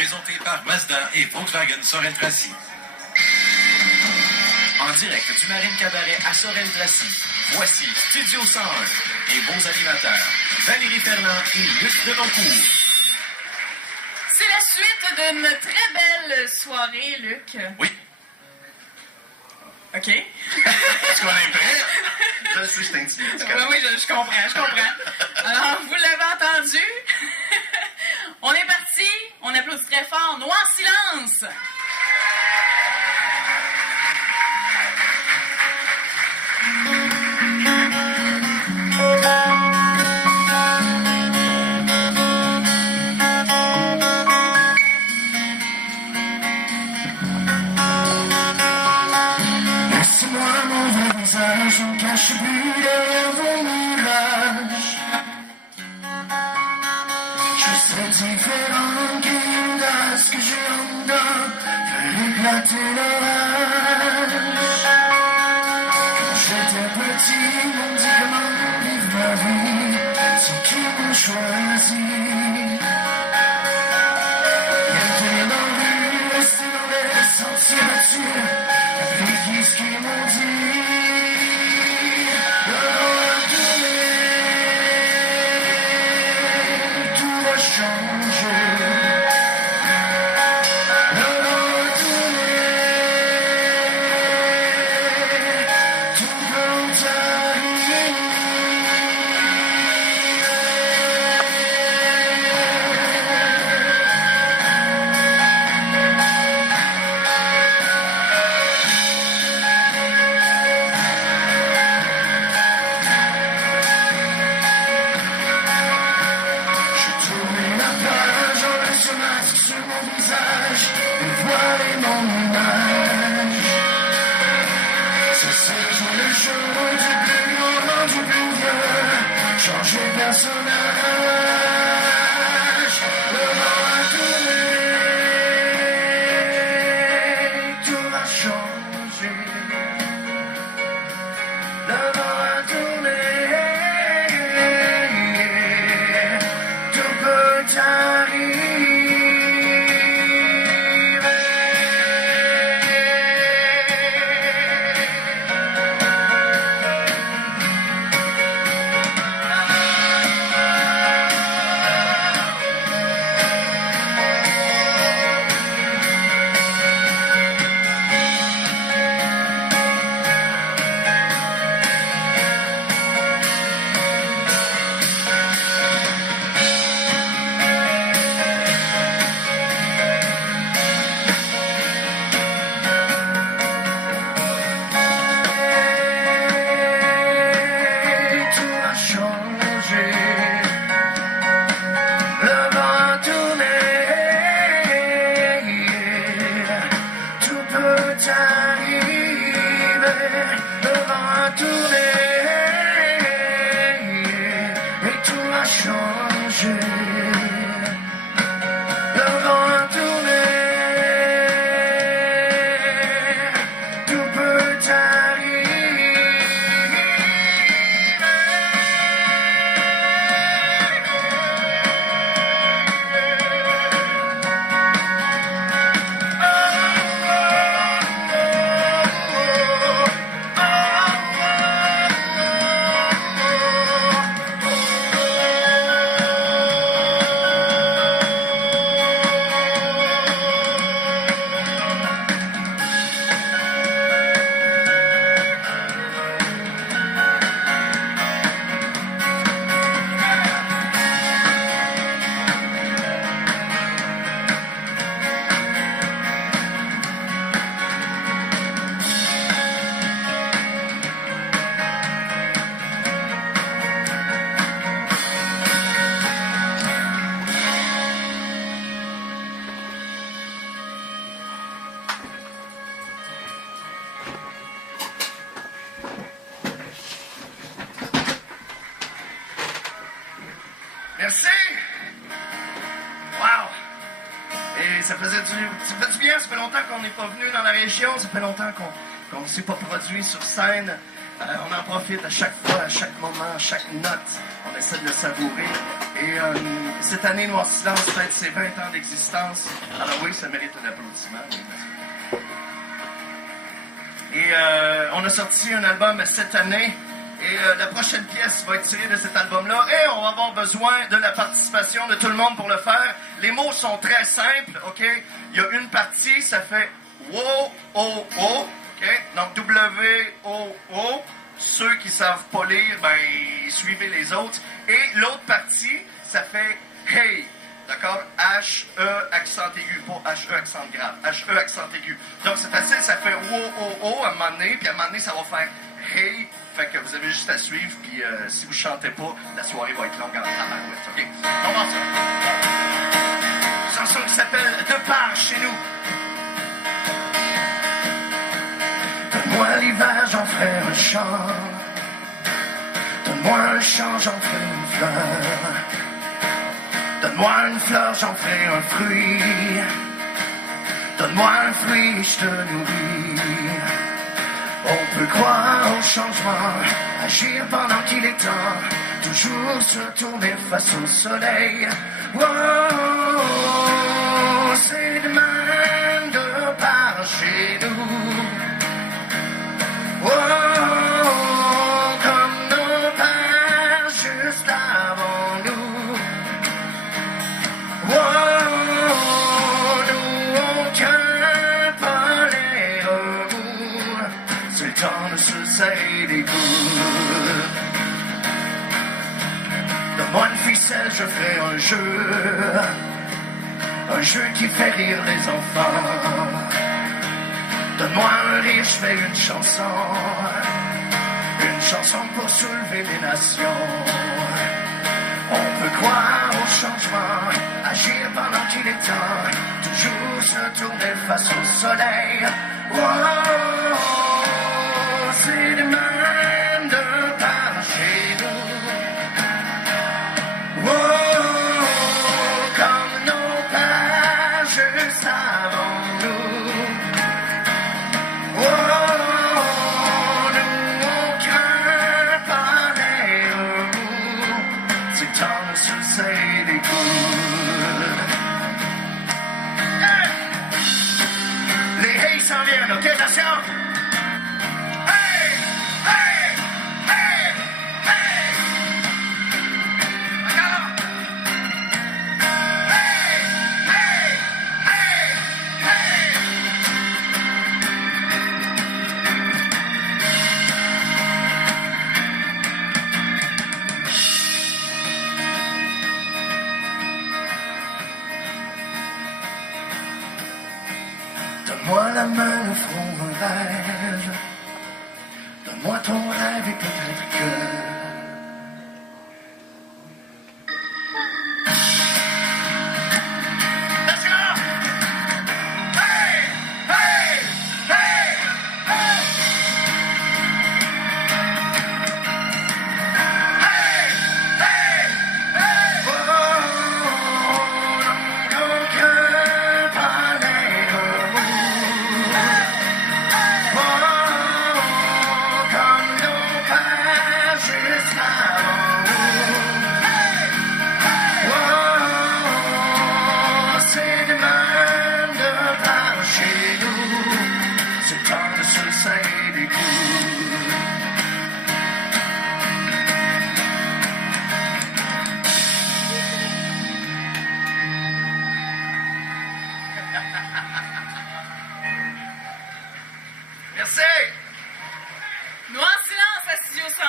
présenté par Mazda et Volkswagen Sorel-Tracy. En direct du Marine Cabaret à Sorel-Tracy, voici Studio 101 et vos animateurs, Valérie Ferland et Luc Deroncourt. C'est la suite d'une très belle soirée, Luc. Oui. OK. Est-ce qu'on est prêt? Je sais, je t'intimide. Oui, je comprends. Alors, vous l'avez entendu. On est parti. On applaudit très fort. Noir silence. Laisse-moi mon vrai visage, je me cache plus derrière vos mirages. Je serais différent qu'une audace que j'ai en dedans, fait éclater l'orage. Quand j'étais petit, ils m'ont dit comment vivre ma vie, c'est qui m'ont choisi. Gagner dans la rue, rester dans les sentiers battus, appliquer ce qu'ils m'ont dit. Tout va changer. Tout peut arriver. J'ai tourné la page, enlève ce masque sur mon visage, et voiler mon image. C'est tous les jours, du plus grand, du plus vieux, changer de personnage. Le vent a tourné, tout va changer. Le vent a tourné, tout peut tout a changé. Le vent a tourné, tout peut arriver. Le vent a tourné, et tout a changé. Le vent a tourné, tout peut Merci! Wow! Et ça fait du bien, ça fait longtemps qu'on n'est pas venu dans la région, ça fait longtemps qu'on ne s'est pas produit sur scène. On en profite à chaque fois, à chaque moment, à chaque note. On essaie de le savourer. Et cette année, Noir Silence fête ses 20 ans d'existence. Alors oui, ça mérite un applaudissement. Oui, merci. Et on a sorti un album cette année. Et la prochaine pièce va être tirée de cet album-là. Et on va avoir besoin de la participation de tout le monde pour le faire. Les mots sont très simples, OK? Il y a une partie, ça fait « wo, o, o ». OK? Donc W-O-O. Ceux qui savent pas lire, ben, suivez les autres. Et l'autre partie, ça fait « hey ». D'accord? H-E accent aigu, pas H-E accent grave. H-E accent aigu. Donc c'est facile, ça fait « wo, o, o » à un moment donné, puis à un moment donné, ça va faire « hey ». Fait que vous avez juste à suivre, puis si vous chantez pas, la soirée va être longue en tabarouette, OK? On va ça. Une chanson qui s'appelle « De part chez nous ». Donne-moi l'hiver, j'en ferai un chant. Donne-moi un chant, j'en ferai une fleur. Donne-moi une fleur, j'en ferai un fruit. Donne-moi un fruit, je te nourris. On peut croire au changement, agir pendant qu'il est temps, toujours se tourner face au soleil. Oh, c'est demain de par chez nous. Oh, comme nos pères juste avant nous. Oh, nous on tient pas les remous. C'est le temps de se serrer les coudes. Donne-moi une ficelle, je ferai un jeu qui fait rire les enfants. Donne-moi un rire, je fais une chanson pour soulever les nations. On peut croire au changement, agir pendant qu'il est temps, toujours se tourner face au soleil. Oh, c'est demain de par chez nous. Oh, comme nos pères juste avant nous. Oh, nous on craint pas les remous. C'est temps de se serrer les coudes. Hey! Les hey s'en viennent, ok, attention! Hey! Hey! Hey! Hey! Encore! Hey! Hey! Hey! Hey! Donne-moi la main, au front, un rêve. Donne-moi ton rêve et peut-être que... Let's go! Hey! Hey! Hey! Hey! Hey! Hey! Hey! Oh, non crains pas les remous. Oh, comme nos pères juste avant nous. Oh, c'est demain de par chez nous. C'est temps de se serrer les coudes. Merci! Noir Silence à Studio 101.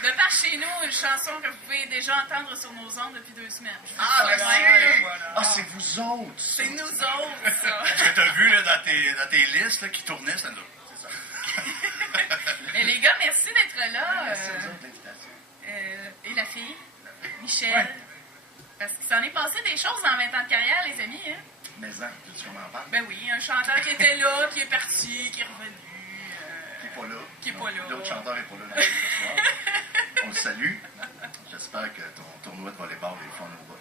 De par chez nous, une chanson que vous pouvez déjà entendre sur nos ondes depuis 2 semaines. Ah, Ouais, merci! voilà. Ah, c'est vous autres! ça. C'est nous autres, ça. Ce que tu as vu là, dans tes listes là, qui tournaient, c'était nous. C'est ça. Mais les gars, merci d'être là. Merci aux autres d'invitation. Et la fille, Michel. Parce qu'il s'en est passé des choses en 20 ans de carrière, les amis. Hein? Mais ça, tu m'en parles? Ben oui, un chanteur qui était là, qui est parti, qui est revenu. Qui n'est pas là. Qui est pas là. L'autre chanteur n'est pas là ce soir. On le salue. J'espère que ton tournoi de volleyball est fun au bout.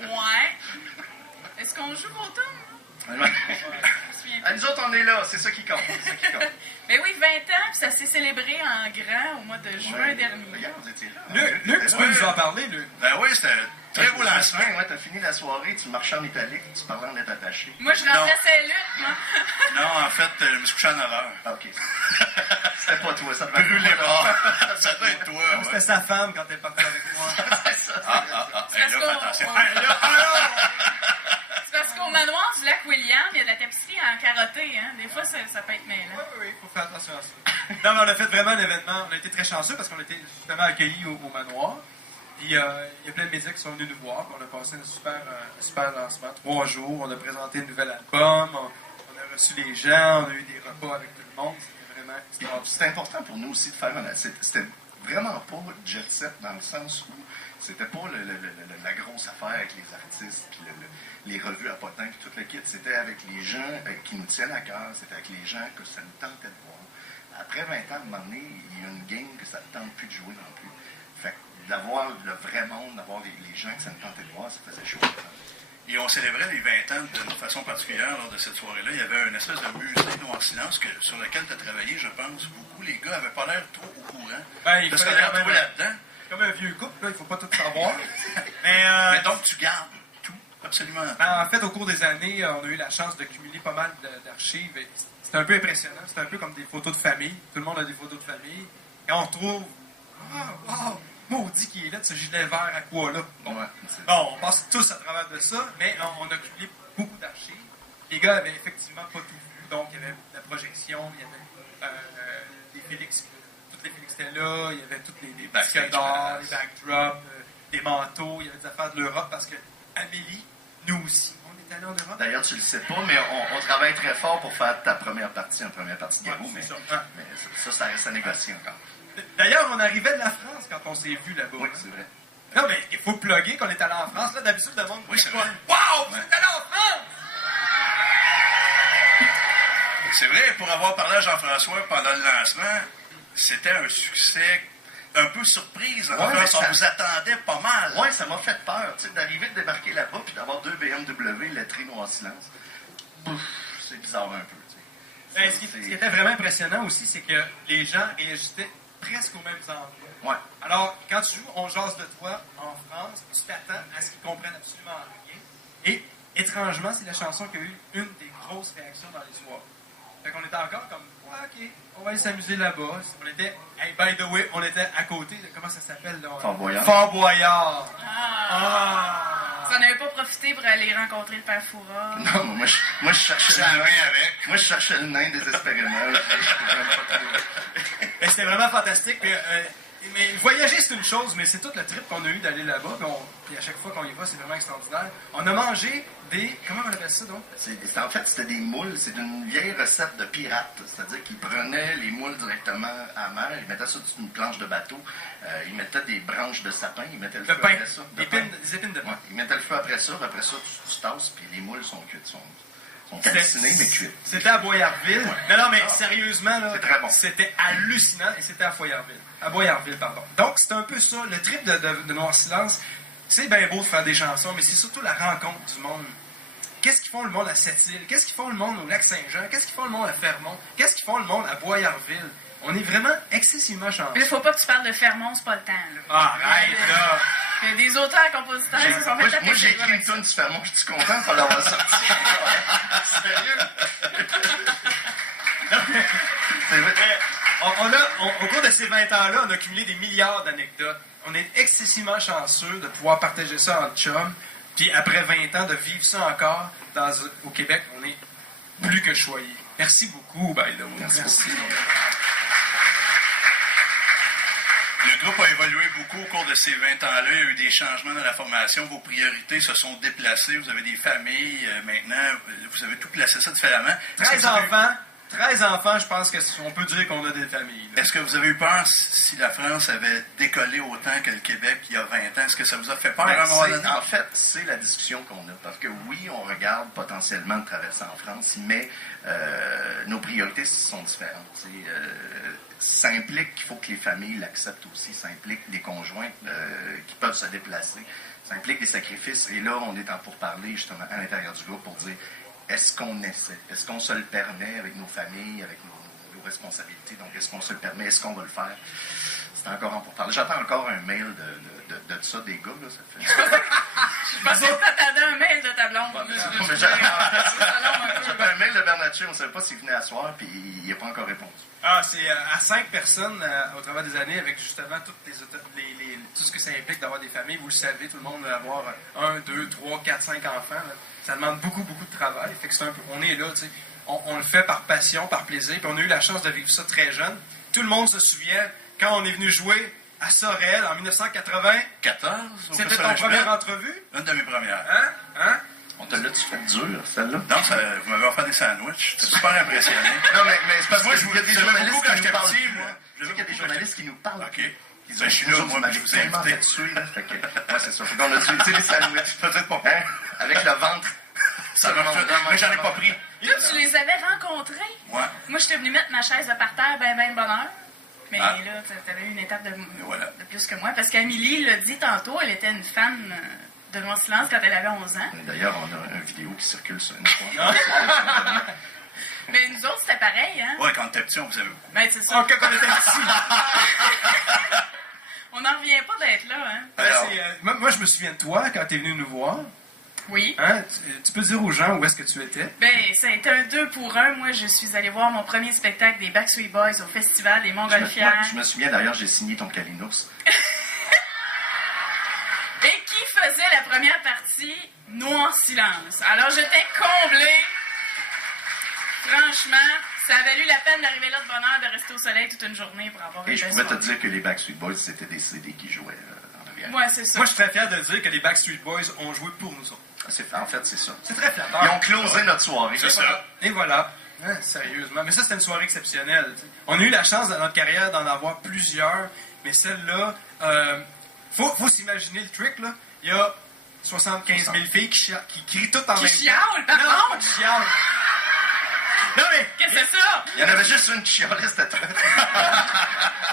Ouais. Est-ce qu'on joue au tour? Ouais. Je me souviens À nous autres, on est là, c'est ça qui compte. C'est ça qui compte. Mais oui, 20 ans, puis ça s'est célébré en grand au mois de juin dernier. Regarde, vous étiez là. Luc, tu peux nous en parler, Luc? Ben oui, c'était un très beau lancement. Ouais, t'as fini la soirée, tu marchais en italique, tu parlais en être attaché. Moi, je remplaçais Luc, moi. Non, en fait, je me suis couché à 9 heures. Ah, OK. C'était pas toi, ça devait Brûlé être mort. Ça doit être toi, C'était ouais. sa femme quand elle est partie avec moi. C'est Hey, là, fais parce attention. qu'au- C'est parce qu'au manoir du lac William, il y a de la tapisserie en carotté. Hein? Des fois, ça peut être mêlant. Oui, il faut faire attention à ça. Non, mais on a fait vraiment un événement. On a été très chanceux parce qu'on a été justement accueillis au manoir. Puis il y a plein de médias qui sont venus nous voir. Puis on a passé un super lancement. 3 jours. On a présenté un nouvel album. On a reçu les gens. On a eu des repas avec tout le monde. C'était vraiment extraordinaire. C'est important pour nous aussi de faire c'était vraiment pas jet set dans le sens où c'était pas la grosse affaire avec les artistes puis les revues à potins puis tout le kit. C'était avec les gens qui nous tiennent à cœur. C'était avec les gens que ça nous tentait de voir. Après 20 ans, à un moment donné, il y a une game que ça ne tente plus de jouer non plus. Fait que d'avoir le vrai monde, d'avoir les gens que ça nous tentait de voir, ça faisait chaud. Et on célébrait les 20 ans d'une façon particulière lors de cette soirée-là. Il y avait une espèce de musée Noir Silence sur lequel tu as travaillé, je pense, beaucoup. Les gars n'avaient pas l'air trop au courant. Ben, il Parce qu'on fallait est quand même- retrouvé là-dedans. Comme un vieux couple, là, il ne faut pas tout savoir. Mais, Mais donc, tu gardes tout, absolument. ben, en fait, au cours des années, on a eu la chance de cumuler pas mal d'archives. Et c'est un peu impressionnant. C'est un peu comme des photos de famille. Tout le monde a des photos de famille. Et on retrouve, wow, maudit qui est là de ce gilet vert à quoi là. Ouais, Bon, on passe tous à travers de ça, mais on a cumulé beaucoup d'archives. Les gars avaient effectivement pas tout vu. Donc, il y avait la projection, il y avait les Félix, toutes les Félix étaient là, il y avait toutes les backstage disques d'or, pass. les backdrops, des manteaux, il y avait des affaires de l'Europe parce que Amélie, nous aussi, on est allés en Europe. D'ailleurs, tu le sais pas, mais on travaille très fort pour faire ta première partie en première partie de Garou, Ouais, mais c'est ça. ça reste à négocier encore. D'ailleurs, on arrivait de la France quand on s'est vu là-bas. Oui, c'est vrai. Non, mais il faut plugger qu'on est allé en France. Là, d'habitude, le monde Oui, c'est dit, vrai. wow, vous êtes allé en France! C'est vrai, pour avoir parlé à Jean-François pendant le lancement, c'était un succès un peu surprise. En Ouais, fait, mais on ça- vous attendait pas mal. Ouais, ça m'a fait peur, tu sais, d'arriver, de débarquer là-bas, puis d'avoir 2 BMW lettrés Noir Silence. Bouf, c'est bizarre un peu, tu sais. Ben, ce qui était vraiment impressionnant aussi, c'est que les gens réagissaient presque aux mêmes endroits. Ouais. Alors, quand tu joues On jase de toi en France, tu t'attends à ce qu'ils comprennent absolument rien. Et étrangement, c'est la chanson qui a eu une des grosses réactions dans les soirs. Fait qu'on était encore comme, ouais, ok, on va aller s'amuser là-bas. On était, hey, by the way, on était à côté de, comment ça s'appelle là? Fort Boyard. Fort Boyard. Ah! Vous n'en avez pas profité pour aller rencontrer le père Foura? Non, mais moi, je cherchais Ça le nain. vient avec. Moi, je cherchais le nain désespérément. Je pouvais même pas trouver. Ben, c'était vraiment fantastique. Puis, mais voyager, c'est une chose, mais c'est tout le trip qu'on a eu d'aller là-bas. Puis à chaque fois qu'on y va, c'est vraiment extraordinaire. On a mangé des... Comment on appelle ça, donc? En fait, c'était des moules. C'est une vieille recette de pirate. C'est-à-dire qu'ils prenaient les moules directement à la mer, ils mettaient ça sur une planche de bateau, ils mettaient des branches de sapin, ils mettaient le De feu pain. après ça. Des épines de pain. Ouais, ils mettaient le feu après ça, puis après ça, tu tasses, puis les moules sont cuites. Sont C'était- calcinées, mais cuites. C'était à Boyarville. Non, mais sérieusement, là, C'est très bon. c'était hallucinant et c'était à Boyarville. À Boyarville, pardon. Donc, c'est un peu ça. Le trip de Noir Silence, c'est bien beau de faire des chansons, mais c'est surtout la rencontre du monde. Qu'est-ce qu'ils font le monde à Sept-Îles? Qu'est-ce qu'ils font le monde au Lac-Saint-Jean? Qu'est-ce qu'ils font le monde à Fermont? Qu'est-ce qu'ils font le monde à Boyarville? On est vraiment excessivement chanceux. Puis là, faut pas que tu parles de Fermont, c'est pas le temps, là. Ah, arrête, là! Il y a des auteurs, compositeurs qui se sont fait taper Moi, j'ai sur les écrit une doigts. tonne du Fermont, je suis content de pas l'avoir sorti. Sérieux? C'est vrai. Au cours de ces 20 ans-là, on a cumulé des milliards d'anecdotes. On est excessivement chanceux de pouvoir partager ça en chum. Puis après 20 ans, de vivre ça encore au Québec, on est plus que choyés. Merci beaucoup, by the way. Merci. Le groupe a évolué beaucoup au cours de ces 20 ans-là. Il y a eu des changements dans la formation. Vos priorités se sont déplacées. Vous avez des familles. Maintenant, vous avez tout placé ça différemment. Est-ce que 13 vous avez- enfants. 13 enfants, je pense qu'on peut dire qu'on a des familles. là. Est-ce que vous avez eu peur si la France avait décollé autant que le Québec il y a 20 ans? Est-ce que ça vous a fait peur à un moment donné? En fait, c'est la discussion qu'on a. Parce que oui, on regarde potentiellement de traverser en France, mais nos priorités sont différentes. Ça implique qu'il faut que les familles l'acceptent aussi. Ça implique des conjoints qui peuvent se déplacer. Ça implique des sacrifices. Et là, on est en pourparlers justement à l'intérieur du groupe pour dire est-ce qu'on essaie? Est-ce qu'on se le permet avec nos familles, avec nos responsabilités? Donc, est-ce qu'on se le permet? Est-ce qu'on va le faire? C'est encore en pourparlers. J'attends encore un mail de ça des gars, là. Ça fait... Je pensais que t'attendais un mail de ta blonde. J'avais un mail de Bernatchez, on ne savait pas s'il venait à soir, puis il n'a pas encore répondu. Ah, c'est à 5 personnes au travers des années, avec justement tout ce que ça implique d'avoir des familles. Vous le savez, tout le monde veut avoir 1, 2, 3, 4, 5 enfants. Là. Ça demande beaucoup, beaucoup de travail. Fait que c'est un peu, on est là, tu sais. On le fait par passion, par plaisir. Puis on a eu la chance de vivre ça très jeune. Tout le monde se souvient quand on est venu jouer à Sorel en 1994. C'était ton première entrevue? Une de mes premières. Hein? On te l'a-tu fait dur, celle-là? Non, vous m'avez offert des sandwichs. J'étais super impressionné. Non, mais c'est parce Moi, qu'il y a des j'aimais journalistes beaucoup quand qui nous j'étais parlent. petit, moi. Je sais qu'il y a des journalistes qui nous parlent. OK. Ils Ben, je suis là, moi, mais je vous ai tellement invité. fait tuer, là. Fait que, ouais, c'est ça. Fait qu'on a dû utiliser les sandwichs. Peut-être pas. Hein? Avec le ventre. Ça marche. Mais j'en ai pas pris. Là, tu les avais rencontrés? Ouais. Moi, j'étais venue mettre ma chaise de parterre, ben bonheur. Mais Ah. là, t'avais eu une étape de plus que moi. Parce qu'Amélie l'a dit tantôt, elle était une fan de Noir Silence quand elle avait 11 ans. D'ailleurs, on a une vidéo qui circule sur une fois. Mais nous autres, c'était pareil, hein? Ouais, quand on était petit, on vous savait beaucoup. Ben, c'est ça. Quand on était ici. On n'en revient pas d'être là, hein? Alors, Moi, je me souviens de toi quand tu es venu nous voir. Oui. Hein? Tu peux dire aux gens où est-ce que tu étais? Ben, ça a été un 2 pour 1. Moi, je suis allée voir mon premier spectacle des Backstreet Boys au Festival des Montgolfières. Je me souviens d'ailleurs, j'ai signé ton Kalinours. Et qui faisait la première partie? Noir Silence. Alors, j'étais comblée. Franchement, ça a valu la peine d'arriver là de bonne heure, de rester au soleil toute une journée pour avoir Et une je belle pouvais te soirée. dire que les Backstreet Boys, c'était des CD qui jouaient dans la bière. Ouais, c'est ça. Moi, je suis très fier de dire que les Backstreet Boys ont joué pour nous autres. En fait, c'est ça. C'est très flatteur. Ils ont closé notre soirée. c'est ça. Et voilà. Hein, sérieusement. Mais ça, c'était une soirée exceptionnelle. T'sais. On a eu la chance dans notre carrière d'en avoir plusieurs, mais celle-là, faut s'imaginer le trick, là. Il y a 75 000 filles qui crient toutes en même temps. chialent, par Non, contre? pas qui chialent. Non, mais... Qu'est-ce que c'est ça? Il y en avait juste une qui chialait, c'était toi.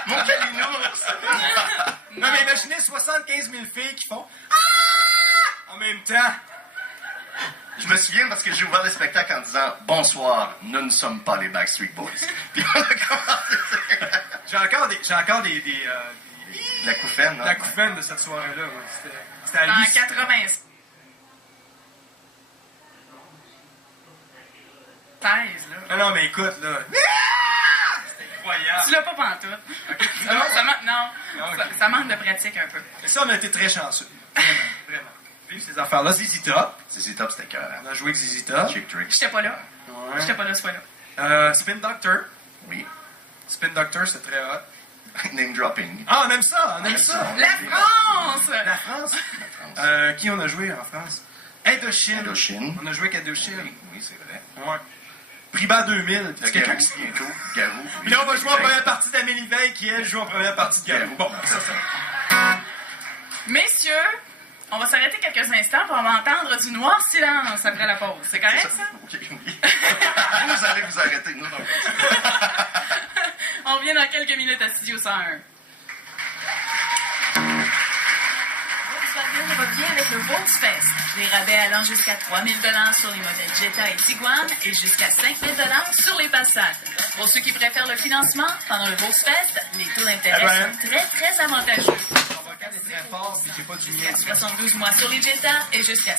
Mon Kalinours! Non, mais imaginez 75 000 filles qui font « en même temps ». Je me souviens parce que j'ai ouvert le spectacle en disant « Bonsoir, nous ne sommes pas les Backstreet Boys ». Puis on a commencé. J'ai encore des La couffaine, la couffaine de cette soirée-là. Ouais. C'était En hallucinant. 96, là. Non, mais écoute, là. C'était incroyable. Tu l'as pas pantoute. Non, ok. ça manque de pratique un peu. Et ça, on a été très chanceux. Vraiment, vraiment. Vivre ces affaires-là. ZZ Top. C'est top, c'était cœur. On a joué avec ZZ Top. Chick Trick. J'étais pas là. Ouais. J'étais pas là ce fois-là. Spin Doctor. Oui. Spin Doctor, c'était très hot. Name dropping. Ah, on aime ça, on aime ça. La France! La France. La France. Qui on a joué en France? Indochine. Indochine. On a joué avec Indochine. Oui, c'est vrai. Ouais. Priba 2000. Le C'est quelqu'un Garou, qui... bientôt. Garou. Puis là, on va jouer en première partie d'Amélie Veil, qui, elle, joue en première partie de Garou. Bon, ça. Messieurs, on va s'arrêter quelques instants pour entendre du noir silence après la pause. C'est correct, ça? Ok, oui. Vous allez vous arrêter, nous, donc. On revient dans quelques minutes à Studio 101. Volkswagen revient avec le Volksfest. Des rabais allant jusqu'à 3 000 $ sur les modèles Jetta et Tiguan et jusqu'à 5 000 $ sur les Passat. Pour ceux qui préfèrent le financement, pendant le Volksfest, les taux d'intérêt sont très, très avantageux. On va regarder très fort, puis j'ai pas du mien. 72 mois sur les Jetta et jusqu'à